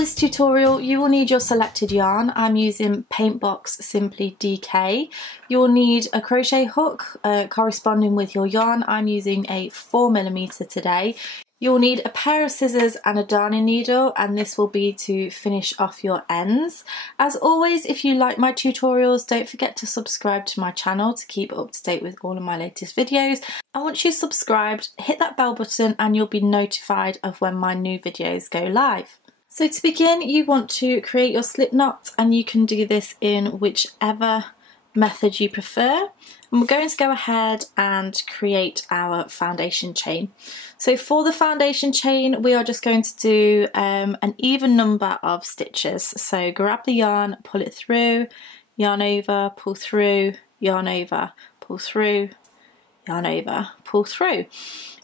this tutorial you will need your selected yarn. I'm using Paintbox Simply DK. You'll need a crochet hook corresponding with your yarn. I'm using a 4mm today. You'll need a pair of scissors and a darning needle, and this will be to finish off your ends. As always, if you like my tutorials, don't forget to subscribe to my channel to keep up to date with all of my latest videos. And once you're subscribed, hit that bell button and you'll be notified of when my new videos go live. So to begin, you want to create your slip knot, and you can do this in whichever method you prefer. And we're going to go ahead and create our foundation chain. So for the foundation chain, we are just going to do an even number of stitches. So grab the yarn, pull it through, yarn over, pull through, yarn over, pull through, yarn over, pull through.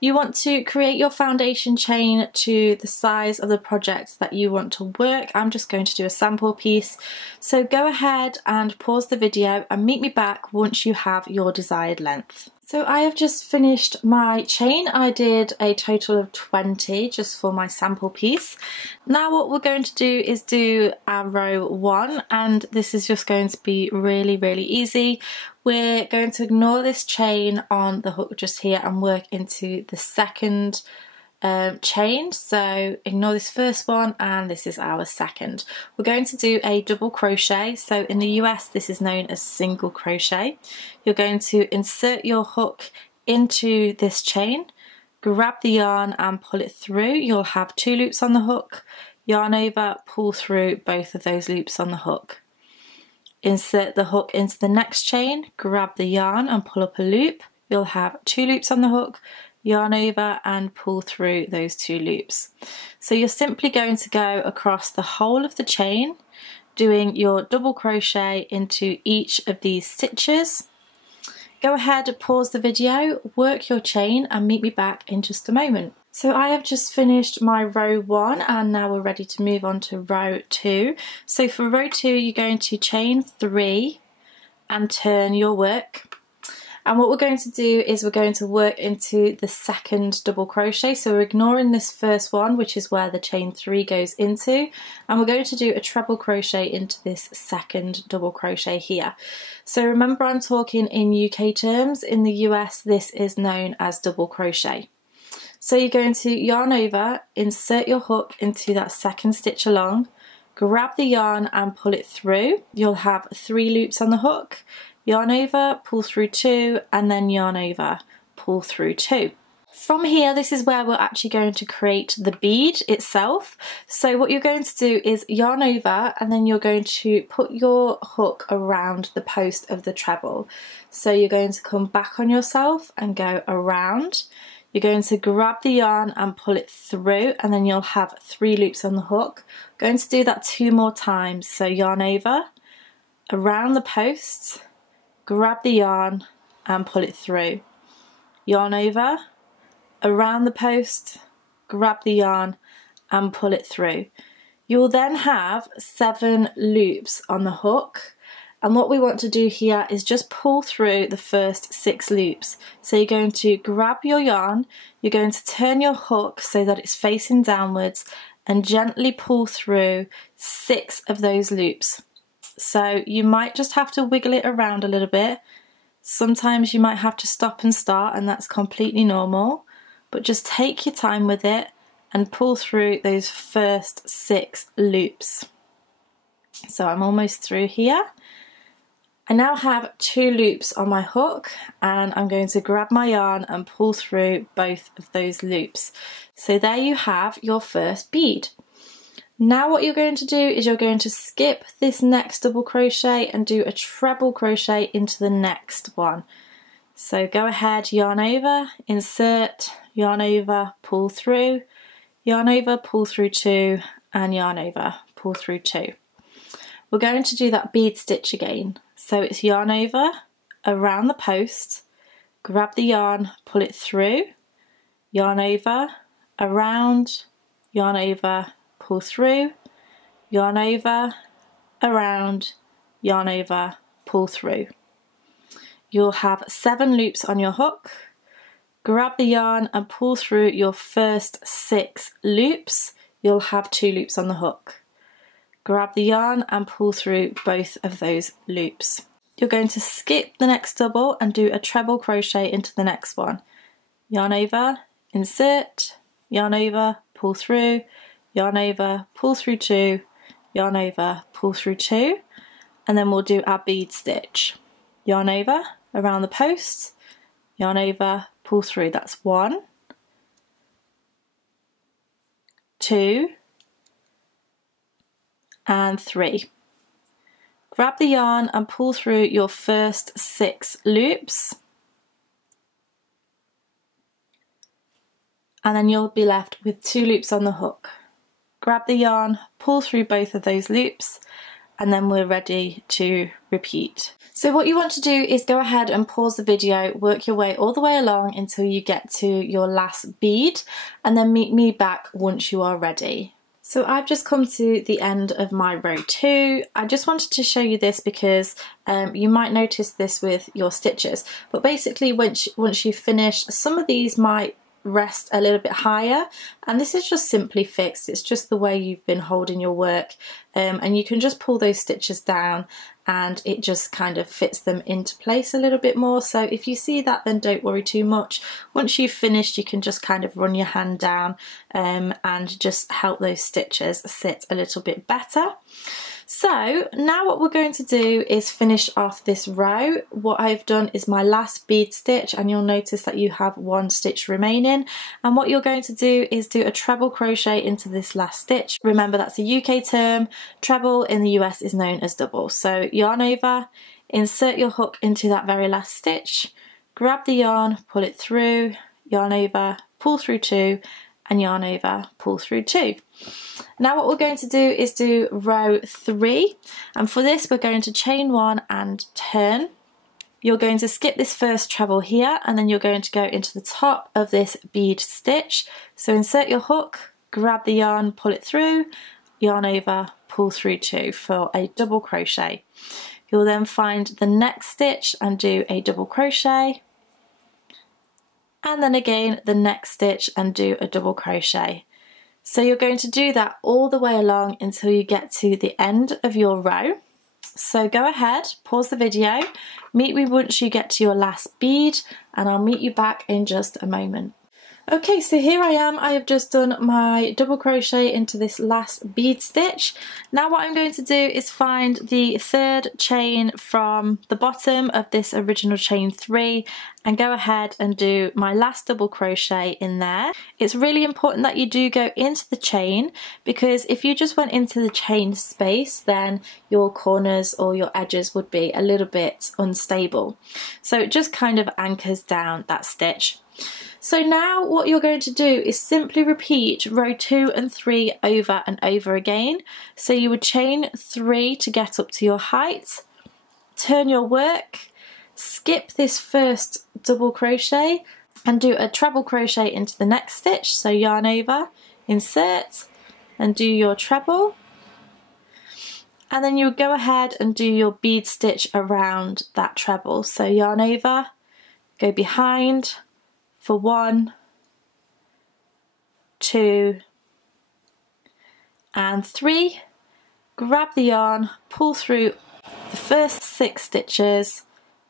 You want to create your foundation chain to the size of the project that you want to work. I'm just going to do a sample piece. So go ahead and pause the video and meet me back once you have your desired length. So I have just finished my chain. I did a total of 20 just for my sample piece. Now what we're going to do is do our row 1, and this is just going to be really easy. We're going to ignore this chain on the hook just here and work into the second chain. So ignore this first one, and this is our second. We're going to do a double crochet. So in the US this is known as single crochet. You're going to insert your hook into this chain, grab the yarn and pull it through. You'll have 2 loops on the hook, yarn over, pull through both of those loops on the hook. Insert the hook into the next chain, grab the yarn and pull up a loop. You'll have 2 loops on the hook, yarn over and pull through those 2 loops. So you're simply going to go across the whole of the chain, doing your double crochet into each of these stitches. Go ahead and pause the video, work your chain and meet me back in just a moment. So I have just finished my row 1 and now we're ready to move on to row 2. So for row 2 you're going to chain 3 and turn your work. And what we're going to do is we're going to work into the second double crochet. So we're ignoring this first one, which is where the chain 3 goes into, and we're going to do a treble crochet into this second double crochet here. So remember, I'm talking in UK terms. In the US this is known as double crochet. So you're going to yarn over, insert your hook into that second stitch along, grab the yarn and pull it through. You'll have 3 loops on the hook, yarn over, pull through 2, and then yarn over, pull through 2. From here, this is where we're actually going to create the bead itself. So what you're going to do is yarn over, and then you're going to put your hook around the post of the treble. So you're going to come back on yourself and go around. You're going to grab the yarn and pull it through, and then you'll have 3 loops on the hook. Going to do that 2 more times. So yarn over, around the post, grab the yarn and pull it through. Yarn over, around the post, grab the yarn and pull it through. You'll then have 7 loops on the hook, and what we want to do here is just pull through the first 6 loops. So you're going to grab your yarn, you're going to turn your hook so that it's facing downwards and gently pull through 6 of those loops. So you might just have to wiggle it around a little bit. Sometimes you might have to stop and start, and that's completely normal, but just take your time with it and pull through those first 6 loops. So I'm almost through here. I now have 2 loops on my hook, and I'm going to grab my yarn and pull through both of those loops. So there you have your first bead. Now what you're going to do is you're going to skip this next double crochet and do a treble crochet into the next one. So go ahead, yarn over, insert, yarn over, pull through, yarn over, pull through 2, and yarn over, pull through 2. We're going to do that bead stitch again. So it's yarn over, around the post, grab the yarn, pull it through, yarn over, around, yarn over, pull through, yarn over, around, yarn over, pull through. You'll have 7 loops on your hook. Grab the yarn and pull through your first 6 loops. You'll have 2 loops on the hook. grab the yarn and pull through both of those loops. You're going to skip the next double and do a treble crochet into the next one. Yarn over, insert, yarn over, pull through, yarn over, pull through 2, yarn over, pull through 2, and then we'll do our bead stitch. Yarn over around the post, yarn over, pull through. That's 1, 2, and 3. Grab the yarn and pull through your first 6 loops, and then you'll be left with 2 loops on the hook. Grab the yarn, pull through both of those loops, and then we're ready to repeat. So what you want to do is go ahead and pause the video, work your way all the way along until you get to your last bead, and then meet me back once you are ready. So I've just come to the end of my row 2. I just wanted to show you this because you might notice this with your stitches, but basically once you've finished, some of these might rest a little bit higher, and this is just simply fixed. It's just the way you've been holding your work, and you can just pull those stitches down and it just kind of fits them into place a little bit more. So if you see that, then don't worry too much. Once you've finished, you can just kind of run your hand down and just help those stitches sit a little bit better. So now what we're going to do is finish off this row. What I've done is my last bead stitch, and you'll notice that you have 1 stitch remaining, and what you're going to do is do a treble crochet into this last stitch. Remember, that's a UK term. Treble in the US is known as double. So yarn over, insert your hook into that very last stitch, grab the yarn, pull it through, yarn over, pull through 2, and yarn over, pull through 2. Now what we're going to do is do row 3, and for this we're going to chain 1 and turn. You're going to skip this first treble here, and then you're going to go into the top of this bead stitch. So insert your hook, grab the yarn, pull it through, yarn over, pull through 2 for a double crochet. You'll then find the next stitch and do a double crochet, and then again the next stitch and do a double crochet. So you're going to do that all the way along until you get to the end of your row. So go ahead, pause the video, meet me once you get to your last bead, and I'll meet you back in just a moment. Okay, so here I am. I have just done my double crochet into this last bead stitch. Now what I'm going to do is find the 3rd chain from the bottom of this original chain 3 and go ahead and do my last double crochet in there. It's really important that you do go into the chain, because if you just went into the chain space, then your corners or your edges would be a little bit unstable. So it just kind of anchors down that stitch. So now what you're going to do is simply repeat row 2 and 3 over and over again. So you would chain 3 to get up to your height, turn your work, skip this first double crochet and do a treble crochet into the next stitch. So yarn over, insert, and do your treble. And then you would go ahead and do your bead stitch around that treble. So yarn over, go behind, for 1, 2, and 3, grab the yarn, pull through the first 6 stitches,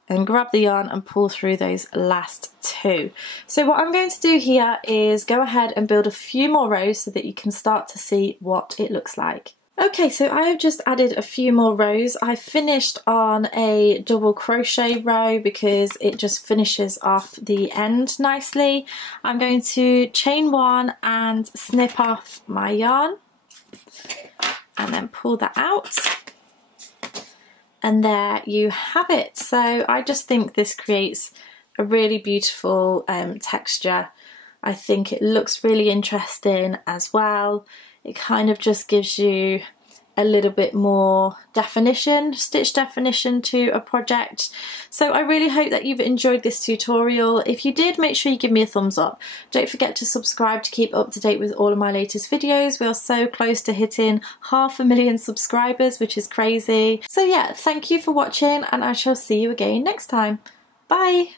and grab the yarn and pull through those last 2. So what I'm going to do here is go ahead and build a few more rows so that you can start to see what it looks like. Okay, so I have just added a few more rows. I finished on a double crochet row because it just finishes off the end nicely. I'm going to chain 1 and snip off my yarn and then pull that out. And there you have it. So I just think this creates a really beautiful texture. I think it looks really interesting as well. It kind of just gives you a little bit more definition, stitch definition to a project. So I really hope that you've enjoyed this tutorial. If you did, make sure you give me a thumbs up. Don't forget to subscribe to keep up to date with all of my latest videos. We are so close to hitting 500,000 subscribers, which is crazy. So yeah, thank you for watching, and I shall see you again next time. Bye!